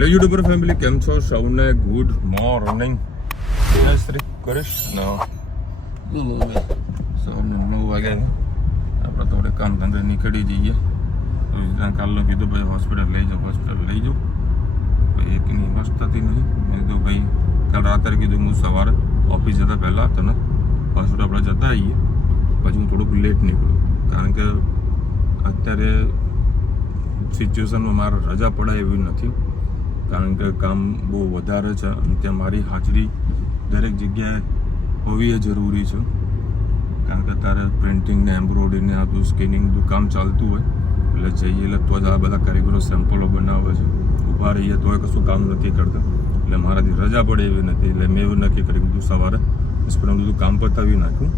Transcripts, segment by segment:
Hello YouTuber family, કેમ છો? સૌને ગુડ મોર્નિંગ. શ્રી કૃષ્ણ. સવારને 9 વાગ્યા છે. આપણે થોડે કામ ધંધે નીકળી જઈએ. તો કાલનો કીધું ભાઈ હોસ્પિટલ લઈ જાઓ. ભાઈ એકની મસ્ત થતી નહીં. મેં કીધું ભાઈ કાલ રાત્રે કીધું હું સવારે ઓફિસ જતા પહેલાં તને હોસ્પિટલ આપણે જતા આવીએ. પછી હું થોડુંક લેટ નીકળું, કારણ કે અત્યારે સિચ્યુએશનમાં મારે રજા પડાય એવી નથી, કારણ કે કામ બહુ વધારે છે અને ત્યાં મારી હાજરી દરેક જગ્યાએ હોવી એ જરૂરી છે. કારણ કે તારે પ્રિન્ટિંગ ને એમ્બ્રોઇડરી ને આ બધું સ્કેનિંગનું કામ ચાલતું હોય એટલે જઈએ એટલે તો જ આ બધા કારીગરો સેમ્પલો બનાવે છે. ઊભા રહીએ તોય કશું કામ નથી કરતા, એટલે મારાથી રજા પડે એવી નથી. એટલે મેં એવું નક્કી કર્યું બધું સવારે હોસ્પિટલમાં બધું કામ પતાવી નાખ્યું.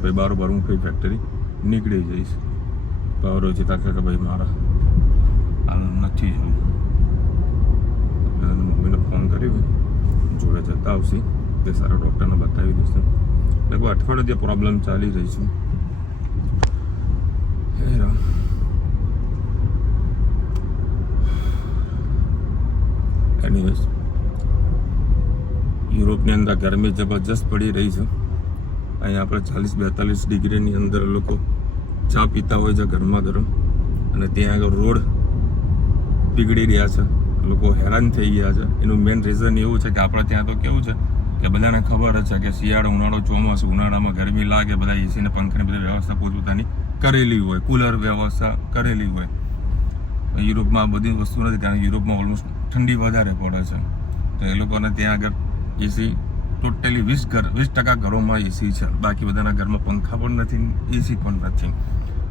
ભાઈ બારોબાર હું કઈ ફેક્ટરી નીકળી જઈશ. બારોજી તાકે કે ભાઈ મારા હાલ નથી જોયું. મમ્મીને ફોન કર્યો, જોડે જતા આવશે તે સારા ડૉક્ટરને બતાવી દેશે. લગભગ અઠવાડિયે પ્રોબ્લેમ ચાલી રહી છે. એનીવેઝ, યુરોપની અંદર ગરમી જબરજસ્ત પડી રહી છે. અહીંયા આપણે 40-42 ડિગ્રીની અંદર લોકો ચા પીતા હોય છે ગરમા ગરમ, અને ત્યાં આગળ રોડ પીગળી રહ્યા છે. લોકો હેરાન થઈ ગયા છે. એનું મેઇન રીઝન એવું છે કે આપણે ત્યાં તો કેવું છે કે બધાને ખબર જ છે કે શિયાળો, ઉનાળો, ચોમાસું. ઉનાળામાં ગરમી લાગે, બધા એસીને પંખાની બધી વ્યવસ્થા પોતપોતાની કરેલી હોય, કુલર વ્યવસ્થા કરેલી હોય. યુરોપમાં આ બધી વસ્તુ નથી, કારણ કે યુરોપમાં ઓલમોસ્ટ ઠંડી વધારે પડે છે. તો એ લોકોને ત્યાં આગળ એસી ટોટલી 20% ઘરોમાં એસી છે. બાકી બધાના ઘરમાં પંખા પણ નથી, એસી પણ નથી.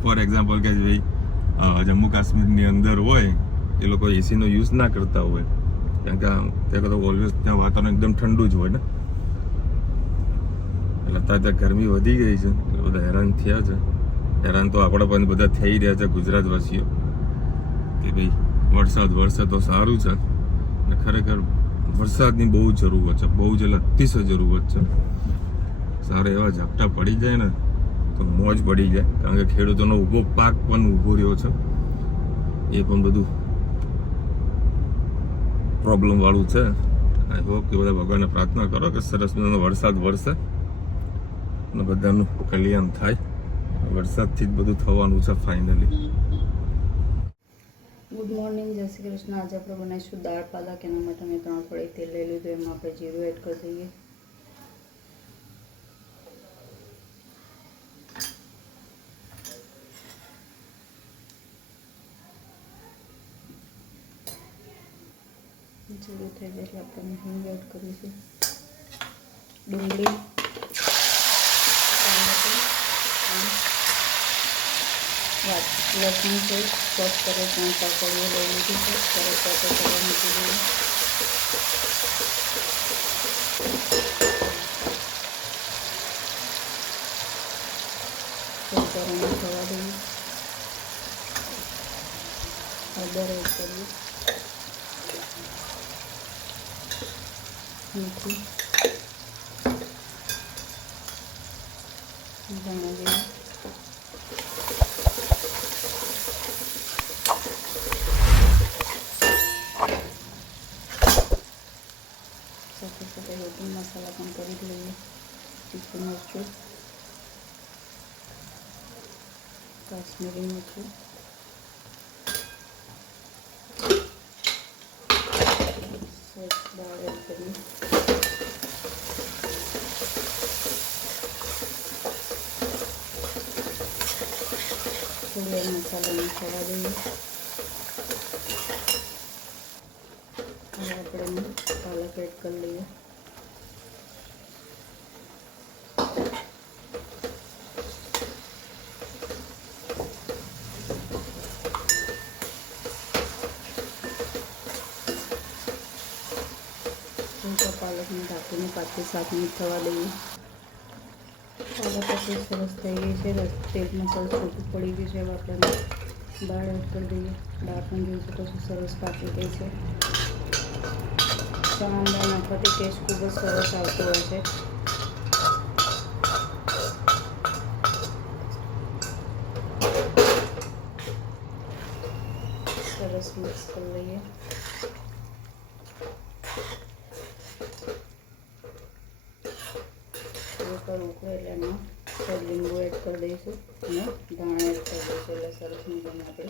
ફોર એક્ઝામ્પલ કે ભાઈ જમ્મુ કાશ્મીરની અંદર હોય એ લોકો એસીનો યુઝ ના કરતા હોય, કારણ કે ત્યાં તો ઓલવેઝ ત્યાં વાતાવરણ એકદમ ઠંડુ જ હોય ને. એટલે ત્યાં ગરમી વધી ગઈ છે એટલે બધા હેરાન થયા છે. હેરાન તો આપણે પણ બધા થઈ રહ્યા છે ગુજરાતવાસીઓ, કે ભાઈ વરસાદ તો સારું છે અને ખરેખર વરસાદની બહુ જરૂરત છે, બહુ જ એટલે અતિશય જરૂરત છે. સારા એવા ઝાપટા પડી જાય ને તો મોજ પડી જાય, કારણ કે ખેડૂતોનો ઊભો પાક પણ ઊભો રહ્યો છે. એ પણ બધું પ્રોબ્લેમ વાળું છે. આઈ હોપ કે બધા ભગવાનને પ્રાર્થના કરો કે સરસ મજાનો વરસાદ વરસે અને બધાનું કલ્યાણ થાય. વરસાદથી જ બધું થવાનું છે ફાઇનલી. ગુડ મોર્નિંગ, જય શ્રી કૃષ્ણ. આજે આપણે બનાવીશું દાળ પાલક. એના માટે મેં 3 કઢાઈ તેલ લઈ લીધું. એમાં આપણે જીરું એડ કરી દઈએ. જીરું થઈ જાય એટલે આપણે હિંગ એડ કરીશું. ડુંગળી, લસણ છે, ચોપ કરે 3-4 કળીઓ લઈ લીધી છે. સરસ ચોપો કરવા મૂકી દઈએ. ગરમ થવા દઈએ. હળદર એડ કરીએ, મીઠું, ધાણા જીરું, સાથે રોટી મસાલા પણ કરી લઈએ. તીખું મરચું, કાશ્મીરી મરચું, દાળ એડ કરીએ. થોડી મસાલાને ખવા દઈએ. હવે આપણે પાલક એડ કરી લઈએ. પાલકને ઢાંકીને 5-7 મિનિટ થવા દઈએ. પાલક પછી સરસ થઈ ગઈ છે. તેલમાં સરસ છૂટું પડી ગયું છે. હવે આપણે દાળ એડ કરી દઈએ. દાળ પણ જોઈ શકો છો સરસ પાકી ગઈ છે. ચણાની દાળ નાખવાથી ટેસ્ટ ખૂબ જ સરસ આવતો હોય છે. સરસ મિક્સ કરી લઈએ. કુકર ઉકળે એટલે એમાં લીંબુ એડ કરી દઈશું અને ધાણા એડ કરી દઈશું એટલે સરસ મજાની આપણે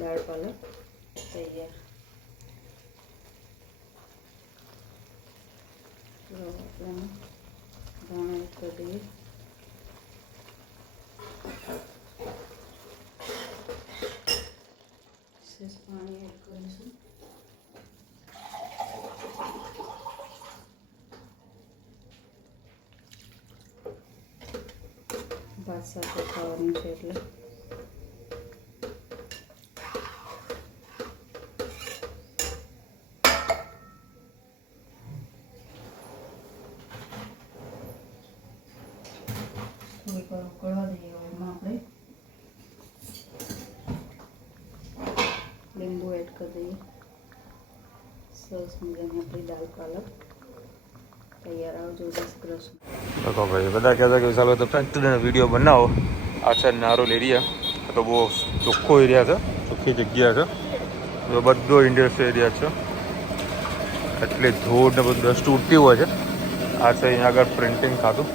દાળ પાલક તૈયાર. આપણે ધાણા એડ કરી દઈએ. પાણી એડ કરીશું. ભાત સાથે ખાવાનું છે એટલે થોડીક વાર ઉકળવા દઈએ. એમાં આપણે લીંબુ એડ કરી દઈએ. સરસ મજાની આપણી દાળ પાલક તૈયાર. આવજો. જય શ્રી કૃષ્ણ. देखो भाई બધા કહેતા કે ચાલો તો ફેક્ટરીનો વિડીયો બનાવો. આ છે નારોલ એરિયા, તો બહુ ચોખ્ખો એરિયા છે, ચોખ્ખી જગ્યા છે, તો બધો ઇન્ડસ્ટ્રી એરિયા છે, એટલે ધૂળ ને બધું ડસ્ટ ઉડતી હોય છે. આ છે અહીંયા આગળ પ્રિન્ટિંગ ખાતું,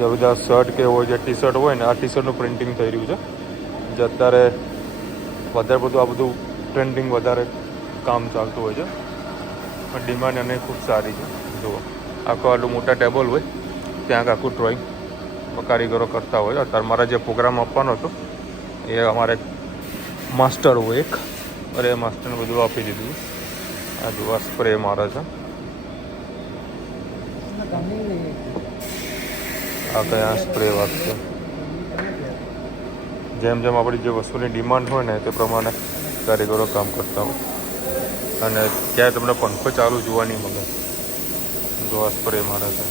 જે બધા શર્ટ કે હોય જે ટી શર્ટ હોય ને આ ટી શર્ટનું પ્રિન્ટિંગ થઈ રહ્યું છે. જે અત્યારે વધારે બધું આ બધું પ્રિન્ટિંગ વધારે કામ ચાલતું હોય છે, પણ ડિમાન્ડ એને ખૂબ સારી છે. જુઓ આખું આટલું મોટા ટેબલ હોય ત્યાં આખું ડ્રોઈંગ કારીગરો કરતા હોય. અત્યારે મારા જે પ્રોગ્રામ આપવાનો હતો એ અમારે માસ્ટર હોય એક, અરે એ માસ્ટરને બધું આપી દીધું. આ જોવા સ્પ્રે મારે છે. આ કયા સ્પ્રે વાગશે. જેમ જેમ આપણી જે વસ્તુની ડિમાન્ડ હોય ને તે પ્રમાણે કારીગરો કામ કરતા હોય. અને ક્યાંય તમને પંખો ચાલુ જોવા નહીં મળે. જો આ સ્પ્રે મારે છે.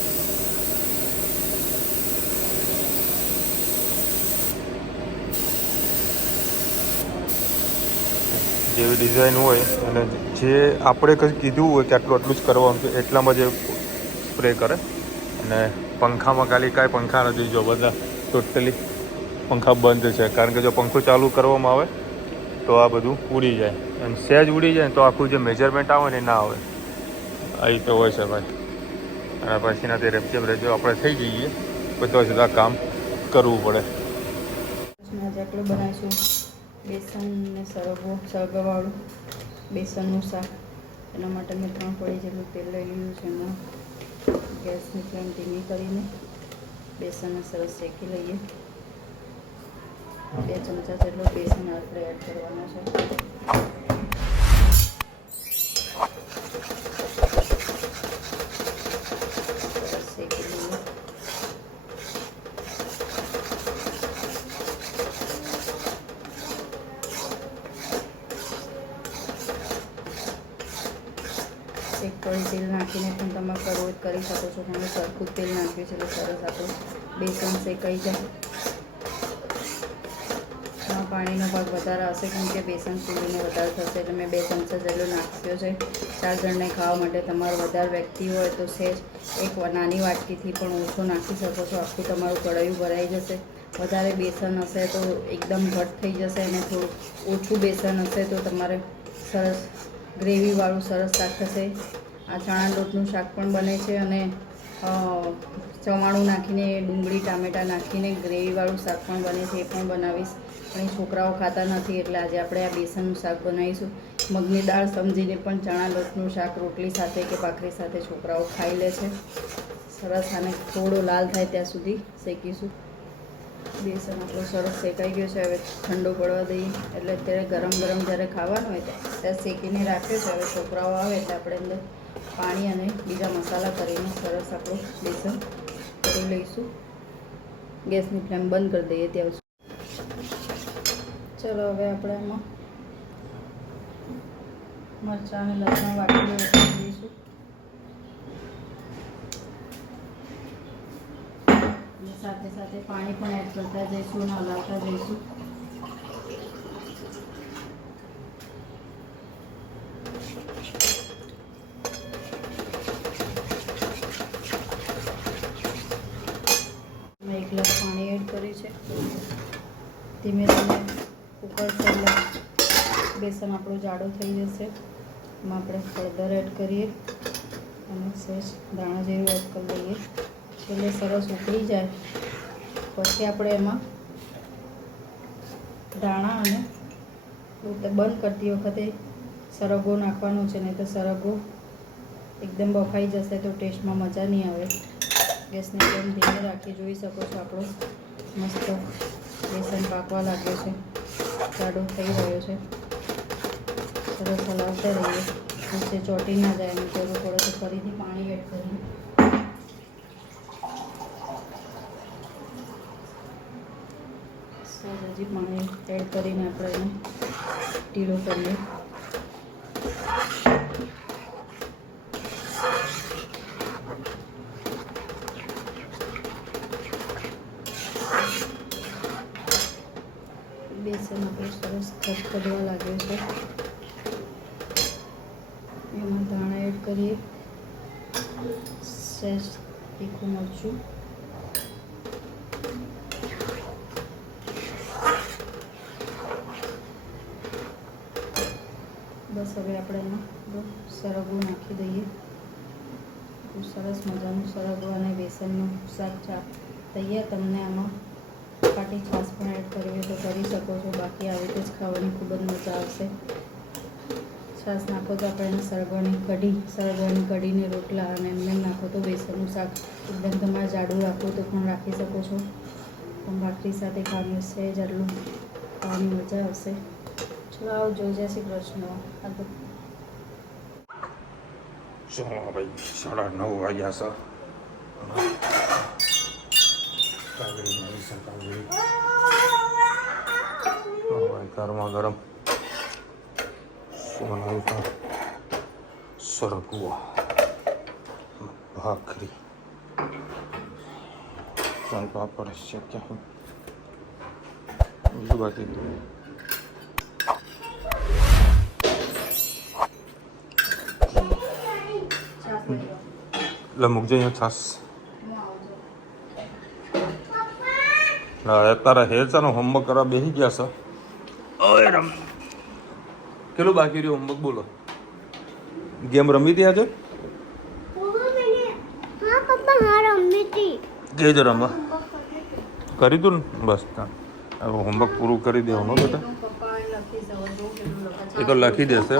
જેવી ડિઝાઇન હોય અને જે આપણે કંઈ કીધું હોય કે આટલું જ કરવાનું છે એટલામાં જે સ્પ્રે કરે. અને પંખામાં ખાલી કાંઈ પંખા નથી. જો બધા ટોટલી પંખા બંધ છે, કારણ કે જો પંખો ચાલુ કરવામાં આવે તો આ બધું ઉડી જાય, અને સહેજ ઉડી જાય તો આખું જે મેજરમેન્ટ આવે ને એ ના આવે. અહીં તો હોય છે ભાઈ. અને પછીના તે રેપચેમ રેજો આપણે થઈ જઈએ પછી સીધા કામ કરવું પડે. આજે આપણે બનાવીશું બેસન ને સરગવાવાળું બેસનનું શાક. એના માટે મેં 3 પડી જેટલું તેલ લઈ લીધું છે. એમાં ગેસની ફ્લેમ ધીમી કરીને બેસનને સરસ શેકી લઈએ. 2 ચમચા જેટલો બેસન આપણે એડ કરવાનો છે. એક કળી તેલ નાખીને પણ તમે કરવો કરી શકો છો, પણ સરખું તેલ નાખ્યું છે એટલે સરસ આપણું બેસન શેકાઈ જાય. એમાં પાણીનો ભાગ વધારે હશે કેમ કે બેસન ફૂલીને વધારે થશે, એટલે મેં 2 ચમચા જેટલો નાખ્યો છે. 4 જણને ખાવા માટે તમારો વધારે વ્યક્તિ હોય તો સહેજ એક નાની વાટકીથી પણ ઓછો નાખી શકો છો. આખું તમારું કઢાયું ભરાઈ જશે. વધારે બેસન હશે તો એકદમ ઘટ થઈ જશે, અને થોડું ઓછું બેસન હશે તો તમારે સરસ ગ્રેવીવાળું સરસ શાક થશે. આ ચણા લોટનું શાક પણ બને છે, અને ચવાણું નાખીને ડુંગળી ટામેટાં નાખીને ગ્રેવીવાળું શાક પણ બને છે, એ પણ બનાવીશ. પણ એ છોકરાઓ ખાતા નથી એટલે આજે આપણે આ બેસનનું શાક બનાવીશું. મગની દાળ સમજીને પણ ચણા લોટનું શાક રોટલી સાથે કે ભાખરી સાથે છોકરાઓ ખાઈ લે છે. સરસ આને થોડો લાલ થાય ત્યાં સુધી શેકીશું. બેસન આપણો સરસ શેકાઈ ગયો છે. હવે ઠંડો પડવા દઈએ. એટલે અત્યારે ગરમ ગરમ જ્યારે ખાવાનું હોય ત્યારે શેકીને રાખ્યો છે. હવે છોકરાઓ આવે એટલે આપણે અંદર પાણી અને બીજા મસાલા કરીને સરસ આપણું બેસન કરી લઈશું. ગેસની ફ્લેમ બંધ કરી દઈએ ત્યાં સુધી. ચલો હવે આપણે એમાં મરચાં અને લસણ વાટીને રાખી દઈશું. સાથે સાથે પાણી પણ એડ કરતા જઈશું અને હલાવતા જઈશું. મેં 1 ગ્લાસ પાણી એડ કર્યું છે. ધીમે ધીમે ઉકળશે એટલે બેસન આપણું જાડું થઈ જશે. એમાં આપણે હળદર એડ કરીએ અને સહેજ દાણા જેવું એડ કરી લઈએ. છેલ્લે સરસ ઉકળી જાય પછી આપણે એમાં ધાણા અને બંધ કરતી વખતે સરગવો નાખવાનો છે, નહીં તો સરગવો એકદમ બફાઈ જશે તો ટેસ્ટમાં મજા નહીં આવે. ગેસની ફ્લેમ ધીમે રાખી જોઈ શકો છો આપણો મસ્ત બેસન પાકવા લાગ્યો છે, જાડો થઈ રહ્યો છે. સરસ હલાવતા રહીએ, નીચે ચોંટી ના જાય. એની જરૂર પડે તો ફરીથી પાણી એડ કરીએ. હજી પાણી એડ કરીને આપણે એને ઢીલો કરીએ. બેસન આપણું સરસ ખદખદવા લાગ્યું છે. એમાં ધાણા એડ કરીએ, સહેજ તીખું મરચું, બસ. હવે આપણે એમાં સરગવો નાખી દઈએ. સરસ મજાનું સરગવો અને બેસનનું શાક તૈયાર. તમને આમાં ખાટી છાશ પણ એડ કરવી હોય તો કરી શકો છો, બાકી આવી રીતે જ ખાવાની ખૂબ જ મજા આવશે. છાશ નાખો તો આપણે એને સરગવાની કઢીને રોટલા, અને એમને નાખો તો બેસનનું શાક એકદમ તમારે જાડું રાખવું તો પણ રાખી શકો છો. પણ ભાખરી સાથે ખાવાનું સહેજ આટલું ખાવાની મજા આવશે. ચલો આવજો, જય શ્રી કૃષ્ણ. ચલો ભાઈ 9:30 વાગ્યા છે. ગરમા ગરમ સરગવો ભાખરી પાપડ છે ક્યાં બીજું બાકી એટલે મૂકજે અહીંયા છાસ. તારા હેરચાનો હોમવર્ક કરવા બેસી ગયા છે. ઓય રમ કેટલું બાકી રહ્યું હોમવર્ક? બોલો. ગેમ રમી હતી આજે? કે જો રમવા કરી તું ને? બસ હવે હોમવર્ક પૂરું કરી દેવાનું બેટા. એ તો લખી દેશે.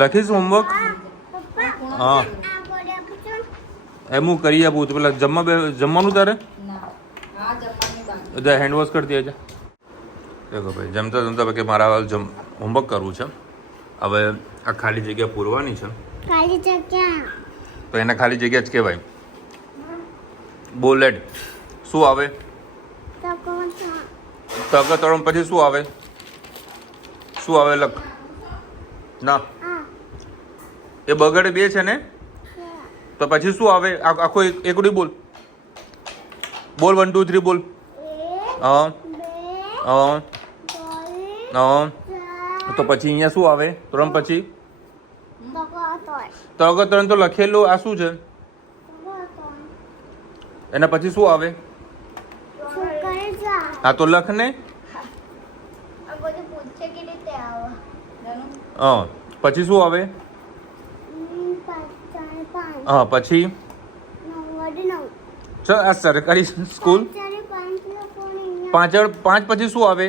લખીશ હોમવર્ક? હા એમ હું કરી આપું છું. પેલા જમવાનું તારે હેન્ડવોશ કરી દેજે. દેખો ભાઈ જમતા જમતા કે મારા હોમવર્ક કરવું છે. હવે આ ખાલી જગ્યા પૂરવાની છે. ખાલી જગ્યા તો એને ખાલી જગ્યા જ કહેવાય. બોલેટ શું આવે? તગતળમ પછી શું આવે? શું આવે? લખ ના એ બગડે બે છે ને, તો પછી શું આવે? આખો એકડી બોલ. બોલ 1 2 3 બોલ. તો પછી અહીંયા શું આવે? ત્રણ પછી તગતરણ તો લખેલું. આ શું છે? એના પછી શું આવે? હા તો લખ ને. પછી શું આવે? હા પછી આ સરકારી સ્કૂલ. 5 પછી શું આવે?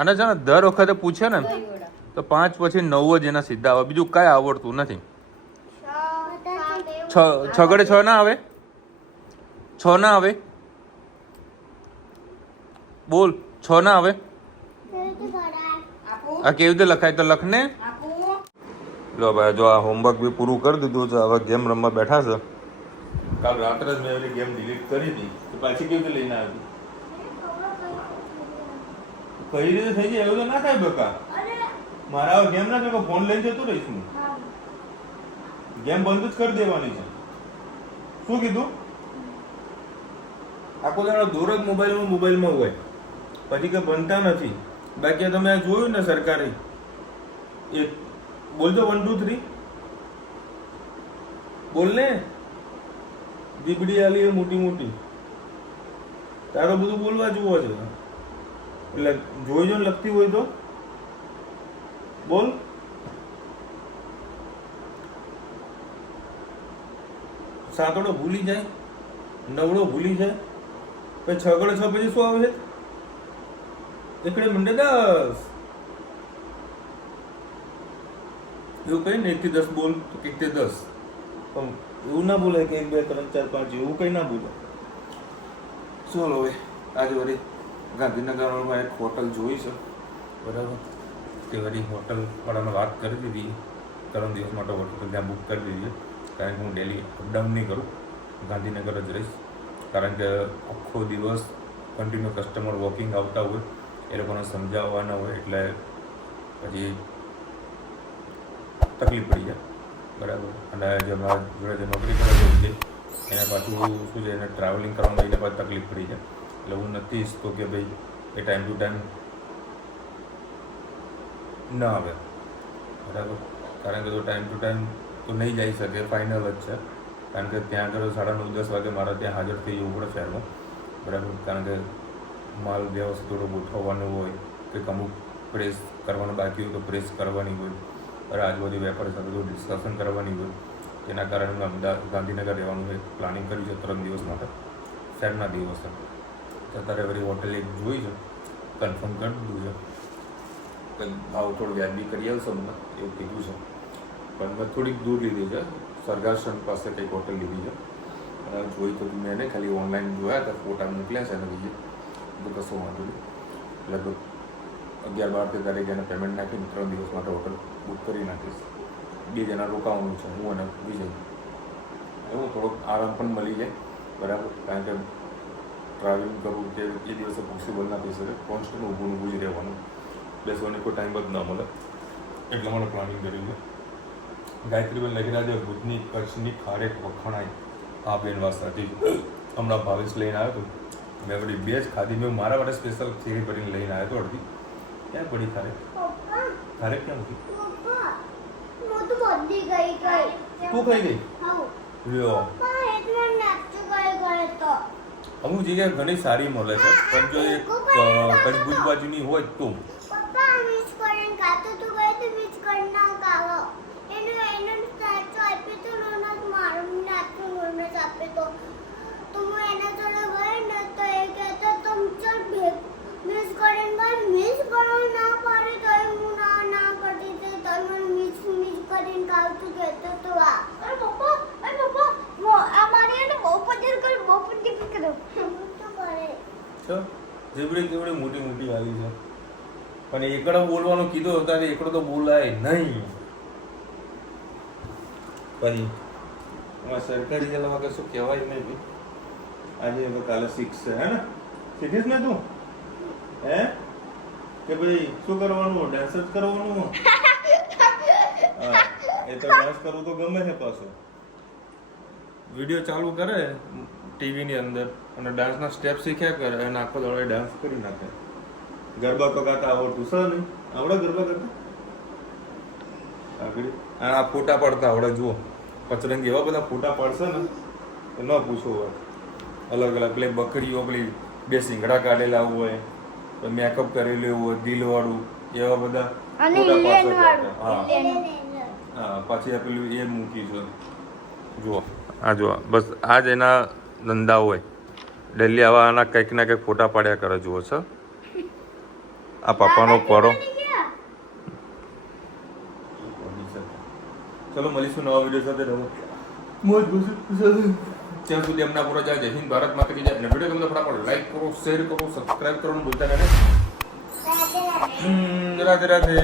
અને છે ને દર વખતે પૂછે ને તો 5 પછી 9 જ એના સીધા આવે. બીજું કાંઈ આવડતું નથી. 6 ગળે 6 ના આવે? 6 ના આવે? બોલ 6 ના આવે? આ કેવી રીતે લખાય? તો લખ ને. લો ભાઈ જો આ હોમવર્ક બી પૂરું કરી દીધું છે. હવે ગેમ રમવા બેઠા છે. કાલ રાત્રે જ મેં એવી ગેમ ડિલીટ કરી હતી તો પાછી કેવી રીતે લઈને આવી? કઈ રીતે થઈ જાય એવું તો ના થાય બકા. મારા ગેમ ના થાય ફોન લઈને જતો રહીશ હું. ગેમ બંધ જ કરી દેવાની છે. શું કીધું? આખો દાડો દોર જ મોબાઈલમાં હોય પછી કે બનતા નથી. બાકી તમે જોયું ને સરકારી એક બોલ તો 1 2 3 બોલ ને. દીબડી આલી એ મોટી મોટી. તારો બધું બોલવા જુઓ છે એટલે જોઈજો ને લખતી હોય તો બોલ. સાતડો ભૂલી જાય, નવડો ભૂલી જાય, પછી 6 ગણો 6 પછી શું આવે છે? એકડે મંડે 10. એવું કઈ ને 1 થી 10 બોલ તો 1 થી 10. પણ એવું ના બોલે કે 1 2 3 4 5 એવું કઈ ના બોલે. ચાલો હવે આજે વળી ગાંધીનગરમાં એક હોટલ જોઈ છે, બરાબર? તે વળી હોટલ વાળાને વાત કરી દીધી, 3 દિવસ માટે હોટલ ત્યાં બુક કરી દીધી, કારણ કે હું ડેલી અપડાઉન નહીં કરું, ગાંધીનગર જ રહીશ. કારણ કે આખો દિવસ કન્ટિન્યુ કસ્ટમર વોકિંગ આવતા હોય, એ લોકોને સમજાવવાના હોય, એટલે પછી તકલીફ પડી જાય, બરાબર? અને જે મારા જોડે જે નોકરી કરે છે એને પાછું શું છે, એને ટ્રાવેલિંગ કરવામાં એને પાછું તકલીફ પડી જાય. એટલે હું નથી ઈચ્છતો કે ભાઈ એ ટાઈમ ટુ ટાઈમ ના આવે, બરાબર? કારણ કે જો ટાઈમ ટુ ટાઈમ તો નહીં જઈ શકે, ફાઇનલ જ છે. કારણ કે ત્યાં આગળ 9:30 10 વાગે મારે ત્યાં હાજર થઈ જવું પડે શહેરમાં, બરાબર? કારણ કે માલ વ્યવસ્થિત થોડો ગોઠવવાનું હોય, કંઈક અમુક પ્રેસ કરવાનું બાકી હોય તો પ્રેસ કરવાની હોય, બરાબર? આજુબાજુ વેપારી સાથે થોડું ડિસ્કશન કરવાની હોય. તેના કારણે મેં અમદાવાદ ગાંધીનગર રહેવાનું એક પ્લાનિંગ કર્યું છે 3 દિવસ માટે, શહેરના દિવસે. અત્યારે વળી હોટેલ એક જોઈ છે, કન્ફર્મ કરી દીધું છે, ભાવ થોડું વ્યાજબી કરી આવશે મને એવું કીધું છે. પણ મેં થોડીક દૂર લીધી છે, સરગાસન પાસે કંઈક હોટલ લીધી છે. જોઈ તો મેં એને ખાલી ઓનલાઈન જોયા હતા, ફોટા મોકલ્યા છે એને બીજે, તો કશું વાંધો નહીં. લગભગ 11-12 તારીખે એને પેમેન્ટ નાખીને 3 દિવસ માટે હોટલ બુક કરી નાખીશ. 2 જણા રોકાવાનું છે, હું અને વિજય. એવું થોડોક આરામ પણ મળી જાય, બરાબર? કારણ કે ટ્રાવેલિંગ કરવું કે એ દિવસે પોસિબલ ના થઈ શકે, કોન્સ્ટન્ટ ઊભું જ રહેવાનું, બેસવાનો કોઈ ટાઈમ જ ના મળે, એટલે મને પ્લાનિંગ કર્યું છે. ગાયત્રીબેન લખી રહ્યા છે, ભુજની કચ્છની ખારેક વખણાય આ બેન વાસાથી. હમણાં ભાવેશ લઈને આવ્યો હતો, મેં બધી 2 જ ખાધી. મેં મારા માટે સ્પેશિયલ થેલી ભરીને લઈને આવ્યો હતો અડધી. ક્યાં પડી ખારેક? ખારેક ક્યાં હતી? તું ખાઈ ગઈ? લ્યો, અમુક જગ્યાએ ઘણી સારી મળે છે, પણ જો એ કચ્છ ભુજ બાજુની હોય તો જેવડી તેવડી મોટી મોટી વાલી છે, પણ એકડો બોલવાનું કીધું ત્યારે એકડો તો બોલાય નહીં. પછી સરકારી જેલામાં કશું કહેવાય નહીં ભાઈ. આજે હવે કાલે શીખશે, હે ને? શીખીશ ને તું? હે કે ભાઈ શું કરવાનું? ડાન્સ જ કરવાનું? હા, એ તો ડાન્સ કરવું તો ગમે છે. પાછો વિડીયો ચાલુ કરે ટીવીની અંદર અને ડાન્સના સ્ટેપ શીખ્યા કરે અને આખો દાડો ડાન્સ કરી નાખે. ગરબા તો ગાતા આવડતું છે નહીં? આવડે ગરબા કરતા? આગળ આ ફોટા પડતા આવડે. જુઓ, પચરંગી એવા બધા ફોટા પડશે ને તો ન પૂછો હોય. અલગ અલગ પેલી બકરીઓ, પેલી 2 શિંગડા કાઢેલા હોય, મેકઅપ કરેલું હોય, દિલવાળું, એવા બધા ફોટા પડશે. હા, પછી આ પેલું એ મૂકી છે. જુઓ, આ જુઓ, બસ આ જ એના ધંધા હોય. ડેલી આવાના કંઈક ના કંઈક ફોટા પાડ્યા કરે. જુઓ છે આ પપ્પાનો પડો. ચલો મળીશું નવા વિડીયો સાથે. ત્યાં સુધી એમના પૂરા જાય. જય હિન્દ, ભારત માતા કી જય. અને વિડીયો ગમે તો ફટાફટ લાઈક કરો, શેર કરો, સબસ્ક્રાઇબ કરવાનું ભૂલતા નહીં. રાધે રાધે.